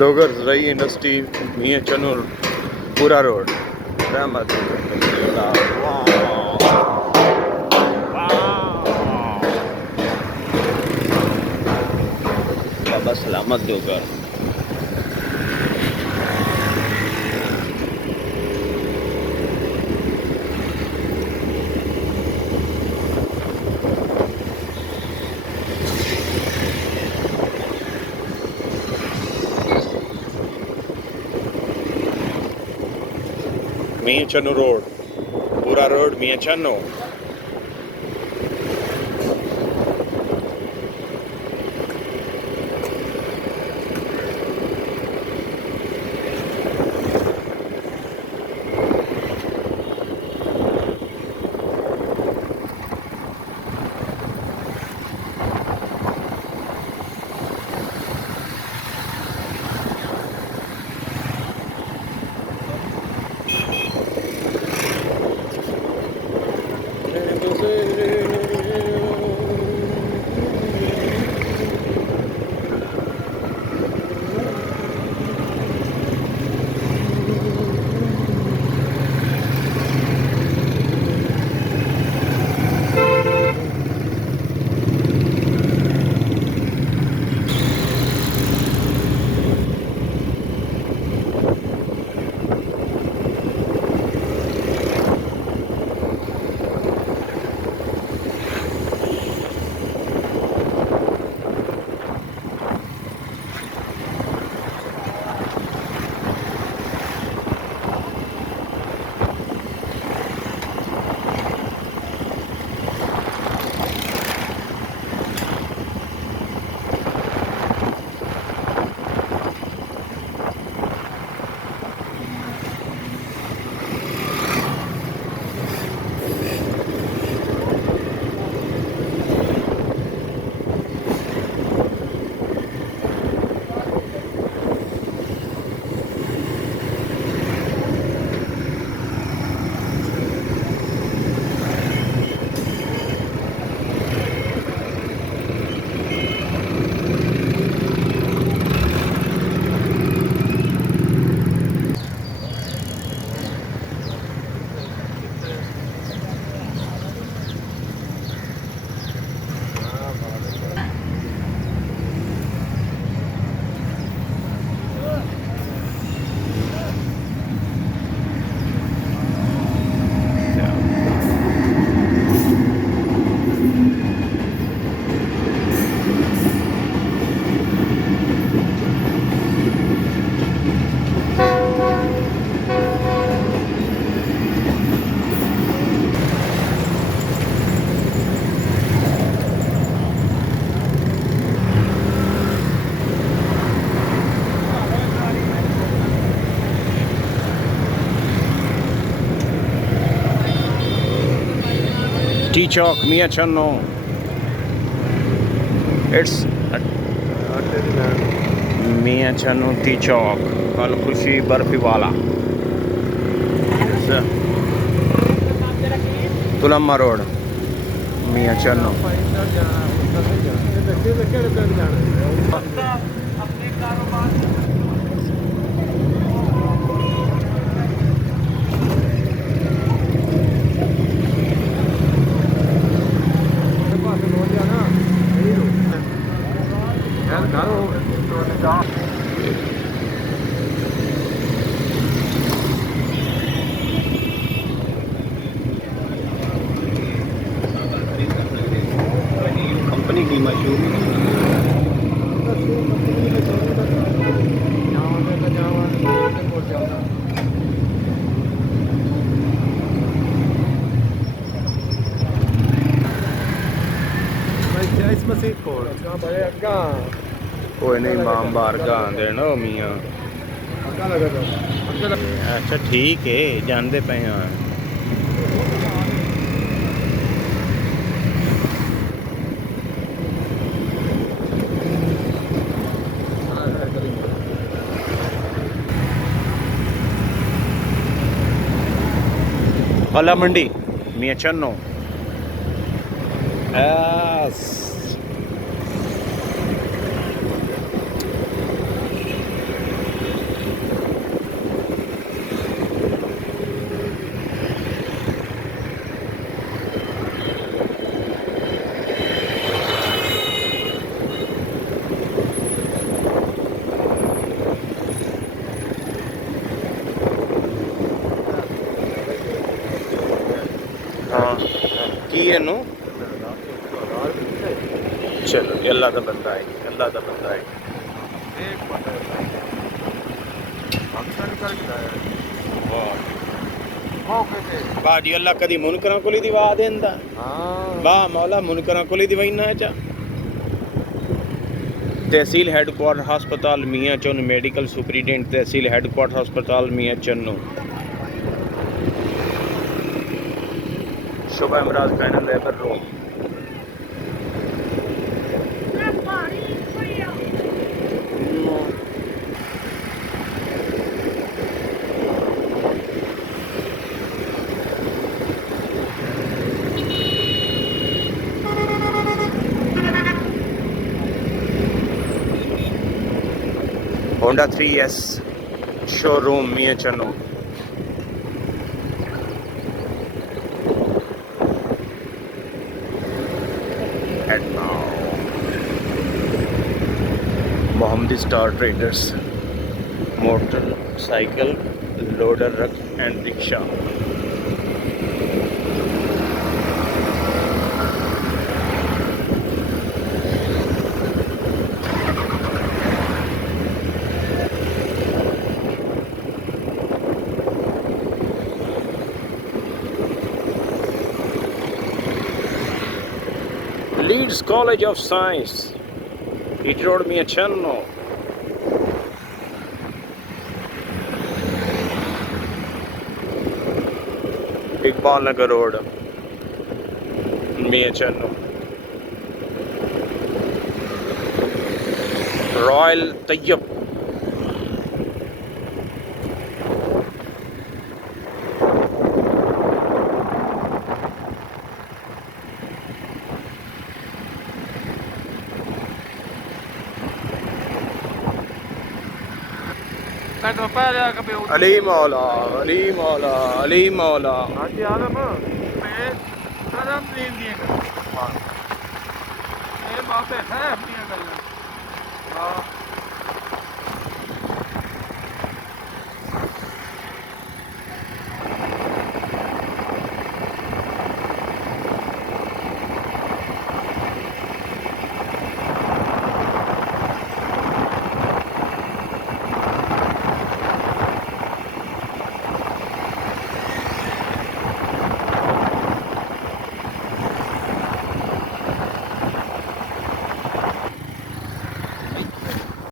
डोगर रई इंडस्ट्री मियां चन्नू पूरा road Rahmat Baba Salamat Dogar Mian Channu road पूरा road Mian Channu T Chowk Mian Channu it's Mian Channu T Chowk कल खुशी बर्फी वाला तुलम्मा रोड मियां चन्नू कंपनी की मशहूर कोई नहीं माम बार गां देना मियाँ अच्छा ठीक है जानते पे हाँ काला मंडी मियां चन्नू यस की है नो चलो अल्लाह का बंदा है अल्लाह का बंदा है बाजी अल्लाह कदी मुनकरां कोली दी वाह देंदा वाह मौला मुनकरां कोली दी वही ना चा तहसील हेडक्वार्टर हस्पताल मियाँ चुन मेडिकल सुपरिटेंडेंट तहसील हेडक्वार्टर हस्पताल मियाँ चन्नू शुभ अमराज panel labour room Honda 3S showroom Mia Channel. And now Mohammed Star Traders motorcycle loader truck and rickshaw. Leeds College of Science, it road Mia Channel. Iqbal Nagar Road, Mia Channel. Royal Tayyab. Ali Maula, Ali Maula, Ali Maula. Hadi adam पे कदम ले लिए बात है